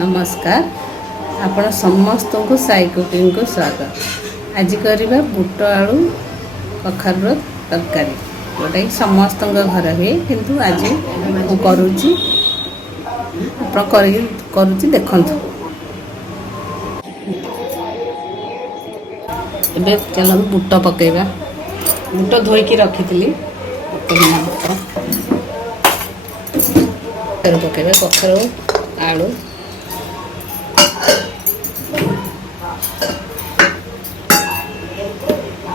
नमस्कार। आपण समस्त को साई कुकिंग को स्वागत। आज करवा बुट आलू कखार तरकारी जोटा कि समस्त घर हुए किंतु आज करुच्ची देखु। ए चल बुट पकेबा। बुट धोईकी रखी पकेबा कखार आलू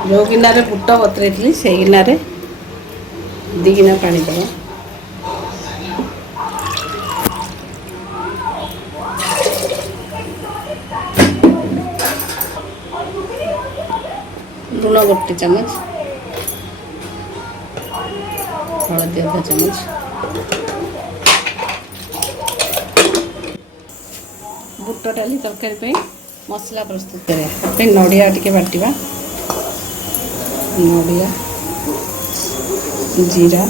जो गिनारे बुट बतरई से गिनारे दी गिना पानी दे लुण गोटे चमच हलदी आधा चमच बुट डाली तरकारी मसला प्रस्तुत करें नड़िया टिके बाटिबा नड़िया जीरा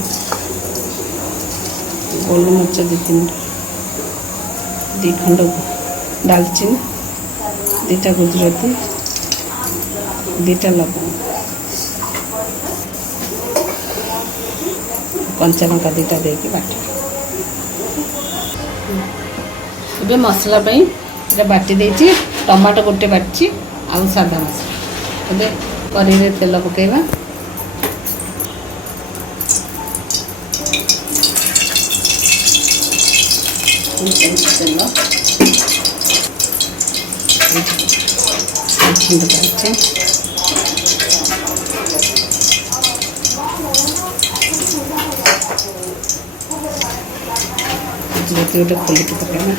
गोलमरीच दी खंड दालचीनी दीटा गुजराती दीटा लवंग कंचा लंका दीटा देकी बाटी ये मसला बाटी देती टमाटो गोटे बाटी आउ सादा मसला कढ़ी रे तेल पकेबा तेल गुजराती गोटे खोलिकी पकेबा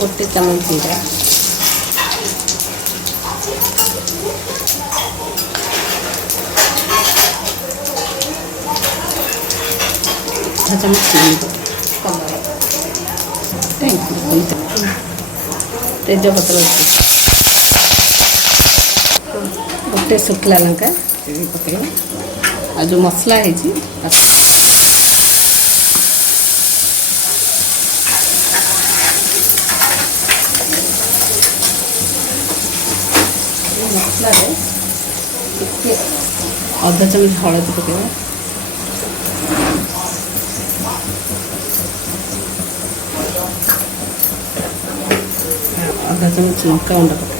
गोटे चमच जीरा चमच तेजपत्र गोटे शुखला लंका पकेबा आ जो मसला है मसला आधा चमच हलदी पकेबा आधा चमच लंका गुंड पकेबा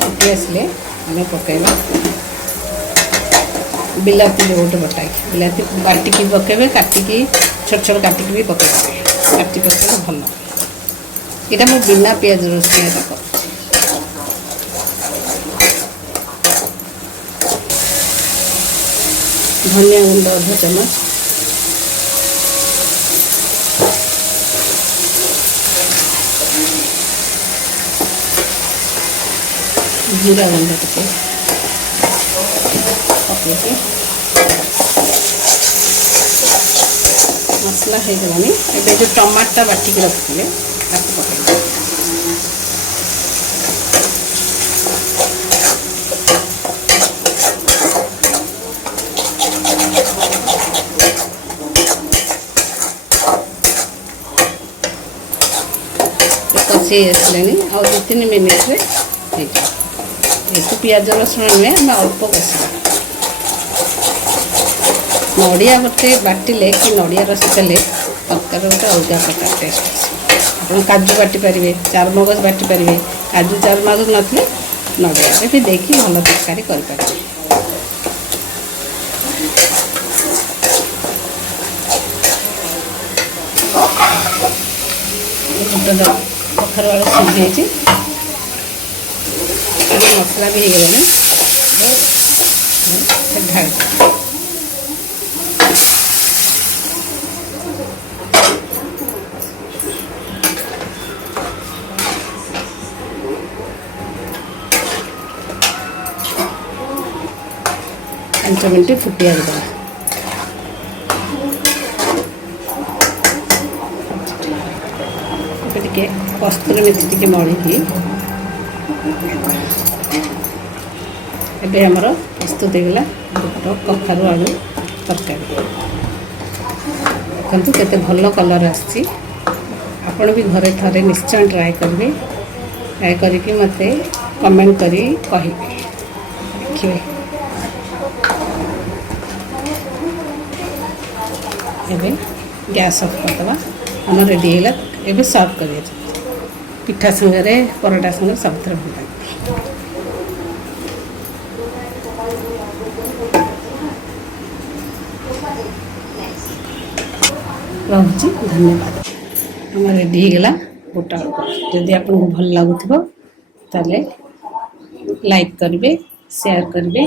फुटी आसले आम पकेबा बिलाती गोटे बटा बिलाती बाटिकी पकेबे काटिकी छोट छोट काटिकी भी पकेबे काटी पकेबे भल यहाँ मैं बिना पियाज रसुण कर धनिया गुंड आधा चमच जीरा गुंड टे पकईके मसला हो गलानी ए जो टमाटा बाटिकी रखिए पकड़ कषे आसले आ 2-3 मिनिट ये पियाज रसुण नुहे आम अल्प कषा नड़िया गोटे बाटिले कि नड़िया रस देले तरकार गोटे अलग प्रकार टेस्ट आप काजू बाटी पारे चारमगज बाटी पारे काजू चारमगज नथी नड़िया भी देखी भल तरकारी करें कखार आलू सीझी मसला भी हो गला ढाल 5 ମିନିଟ୍ ଫୁଟିବାକୁ ଦେବା। ଏବେ ଟିକେ କସ୍ତୁରୀ ମେଥି ଟିକେ ମଳିକି ଏବେ ଆମର ପ୍ରସ୍ତୁତ ହେଇଗଲା ବୁଟ କଖାରୁ ଆଳୁ ତରକାରୀ। ଦେଖନ୍ତୁ କେତେ ଭଲ କଲର୍ ଆସିଛି। ଆପଣ ବି ଘରେ ଥରେ ନିଶ୍ଚୟ ଟ୍ରାଏ କରିବେ। ट्राए करके मत कमेंट करी कहिबे देखिए। एबे गैस ऑफ करदवा हम रेडी है एबे सर्व करिए पिठा संगे परोटा संगे सब भल लगे। रहुची धन्यवाद। हम रेडी होगा बुट आलू जदि आपको भल लगुव ताले लाइक करेंगे शेयर करेंगे